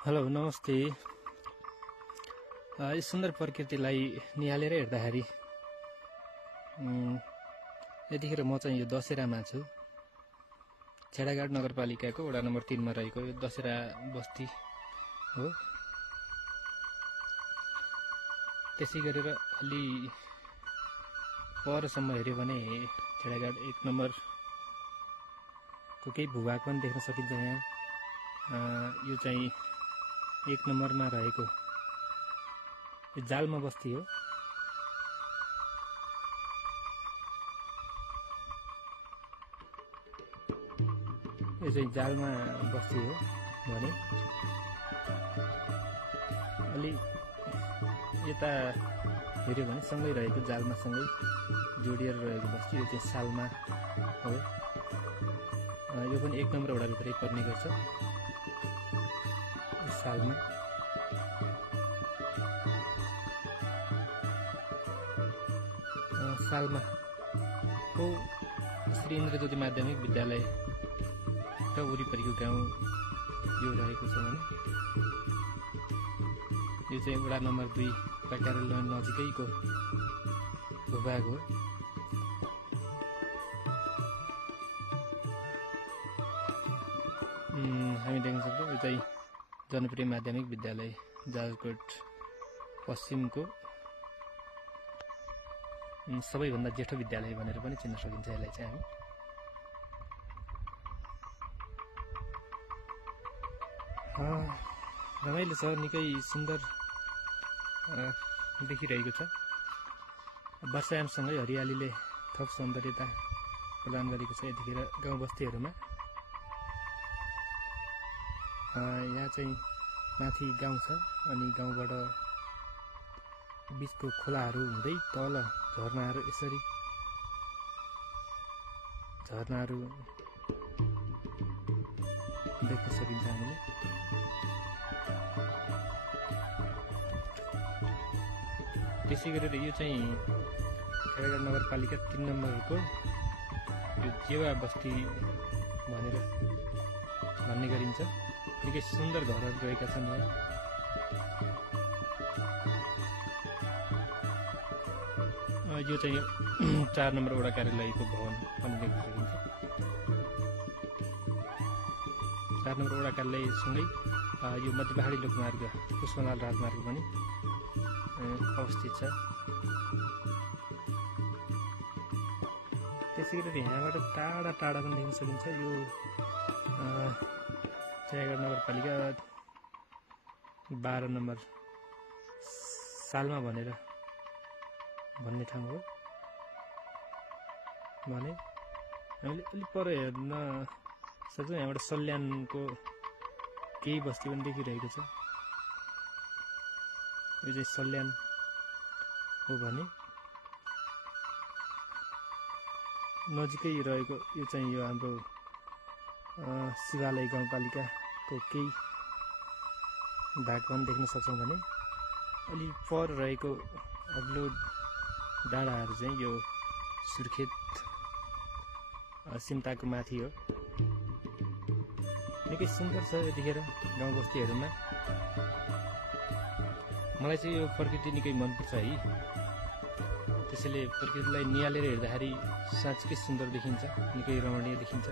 Hello नमस्ते। यो सुन्दर प्रकृतिलाई निहालेर हेर्दाखेरि यतिखेर म चाहिँ यो दशहरामा छु। छेडाघाट नगरपालिकाको वडा नम्बर 3 मा रहेको यो दशहरा बस्ती हो। त्यसै गरेर अलि परसम्म हेर्यो भने छेडाघाट 1 नम्बरको केही भूभाग पनि देख्न सकिन्छ। यहाँ यो चाहिँ 1 नम्बरमा रहेको यो जालमा बस्ती हो। यो चाहिँ जालमा बस्ती हो भने अलि यता हेर्यो भने सँगै रहेको जालमा सँगै जोडिएर रहेको बस्ती यो चाहिँ सालमा हो। यो पनि 1 नम्बर वडाभित्रै पर्ने गर्छ। सालमा सालमा हो श्री इन्द्रज्योति माध्यमिक विद्यालय र वरिपरिको गाउँ यो रहेको छ भने यो चाहिँ वडा नम्बर 2 कार्यालय नजिकैको भूभाग हो। हामी देख्न सक्छौँ यो चाहिँ जनप्रिय माध्यमिक विद्यालय जाजरकोट पश्चिमको सबैभन्दा जेठो विद्यालय भनेर पनि चिन्न सकिन्छ यसलाई चाहिँ हामी। रमाइलो छ, निकै सुन्दर देखिरहेको छ। वर्षायामसँगै हरियालीले थप सौन्दर्यता प्रदान गरेको छ यतिखेर गाउँ बस्तीहरूमा। यहाँ चाहिँ माथि गाउँ छ अनि गाउँबाट बिचको खोलाहरू हुँदै तल झरनाहरू यसरी झरनाहरू देख्न सकिन्छ हामीले। त्यसै गरेर यो चाहिँ छेडाघाट नगरपालिका 3 नम्बरको यो जेवा बस्ती भनेर भन्ने गरिन्छ। निकै सुन्दर घरहरू रहेका छन् यहाँ। यो चाहिँ 4 नम्बर वडा कार्यालयको भवन पनि देख्न सकिन्छ। 4 नम्बर वडा कार्यालयसँगै यो मध्य पहाडी लोकमार्ग पुष्पनाल राजमार्ग पनि अवस्थित छ। त्यसै गरेर यहाँबाट टाढा टाढा पनि देख्न सकिन्छ यो छेडाघाट नगरपालिका 12 नम्बर सालमा भन्ने ठाउँ हो भने हामीले अलि पर हेर्न सक्छौँ। यहाँबाट सल्यानको केही बस्ती पनि देखिरहेको छ। यो चाहिँ सल्यान हो भने नजिकै रहेको यो चाहिँ यो हाम्रो शिवालय गाउँपालिकाको केही भाग पनि देख्न सक्छौँ भने अलि पर रहेको अग्लो डाँडाहरू चाहिँ यो सुर्खेत सिमताको माथि हो। निकै सुन्दर छ यतिखेर गाउँ बस्तीहरूमा। मलाई चाहिँ यो प्रकृति निकै मनपर्छ है। त्यसैले प्रकृतिलाई निहालेर हेर्दाखेरि साँच्चै सुन्दर देखिन्छ, निकै रमणीय देखिन्छ।